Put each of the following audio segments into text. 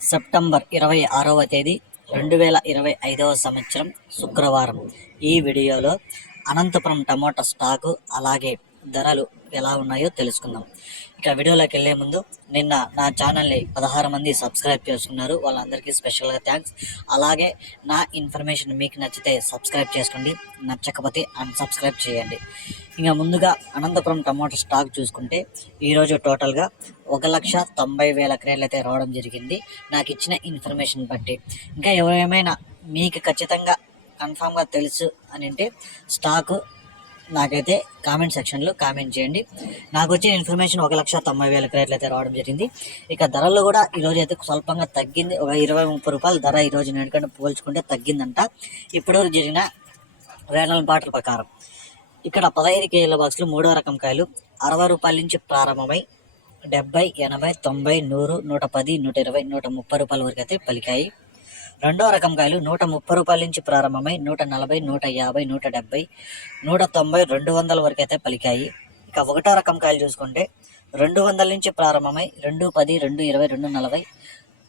September 26వ తేదీ 2025వ సంవత్సరం శుక్రవారం. ఈ వీడియోలో అనంతపురం టమోటా స్టాకు అలాగే ధరలు ఎలా ఉన్నాయో తెలుసుకుందాం. ఇక వీడియోలోకి వెళ్ళే ముందు నిన్న నా ఛానల్ని 16 మంది సబ్స్క్రైబ్ చేసుకున్నారు, వాళ్ళందరికీ స్పెషల్గా థ్యాంక్స్. అలాగే నా ఇన్ఫర్మేషన్ మీకు నచ్చితే సబ్స్క్రైబ్ చేసుకోండి, నచ్చకపోతే అన్సబ్స్క్రైబ్ చేయండి. ఇంకా ముందుగా అనంతపురం టమోటా స్టాక్ చూసుకుంటే ఈరోజు టోటల్గా 1,90,000 క్రేర్లు అయితే రావడం జరిగింది నాకు ఇచ్చిన ఇన్ఫర్మేషన్ బట్టి. ఇంకా ఏమైనా మీకు ఖచ్చితంగా కన్ఫామ్గా తెలుసు అని అంటే స్టాకు నాకైతే కామెంట్ సెక్షన్లో కామెంట్ చేయండి. నాకు వచ్చిన ఇన్ఫర్మేషన్ 1,90,000 క్రేర్లు అయితే రావడం జరిగింది. ఇక ధరలు కూడా ఈరోజు అయితే స్వల్పంగా తగ్గింది, ఒక 20-30 రూపాయల ధర ఈరోజు నేడుకంటే పోల్చుకుంటే తగ్గిందంట. ఇప్పటివరకు జరిగిన వేల బాటల ప్రకారం ఇక్కడ 15 కేజీల బాక్సులు 3వ రకం కాయలు 60 రూపాయల నుంచి ప్రారంభమై 70, 80, 90, 100, 110, 120, 130 రూపాయల వరకు అయితే పలికాయి. 2వ రకం కాయలు 130 రూపాయల నుంచి ప్రారంభమై 140, 150, 170, 190, 200 వరకు అయితే పలికాయి. ఇక 1వ రకం కాయలు చూసుకుంటే 200 నుంచి ప్రారంభమై 210, 220, 240,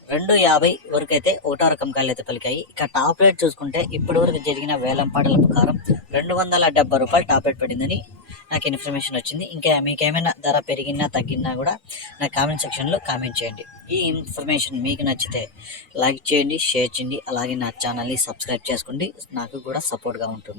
250 వరకు అయితే 1వ రకం కాయలు అయితే పలికాయి. ఇక టాప్ రేట్ చూసుకుంటే ఇప్పటి వరకు జరిగిన వేలంపాటల ప్రకారం 270 రూపాయలు టాప్ రేట్ పడిందని నాకు ఇన్ఫర్మేషన్ వచ్చింది. ఇంకా మీకేమైనా ధర పెరిగినా తగ్గినా కూడా నా కామెంట్ సెక్షన్లో కామెంట్ చేయండి. ఈ ఇన్ఫర్మేషన్ మీకు నచ్చితే లైక్ చేయండి, షేర్ చేయండి, అలాగే నా ఛానల్ని సబ్స్క్రైబ్ చేసుకోండి, నాకు కూడా సపోర్ట్గా ఉంటుంది.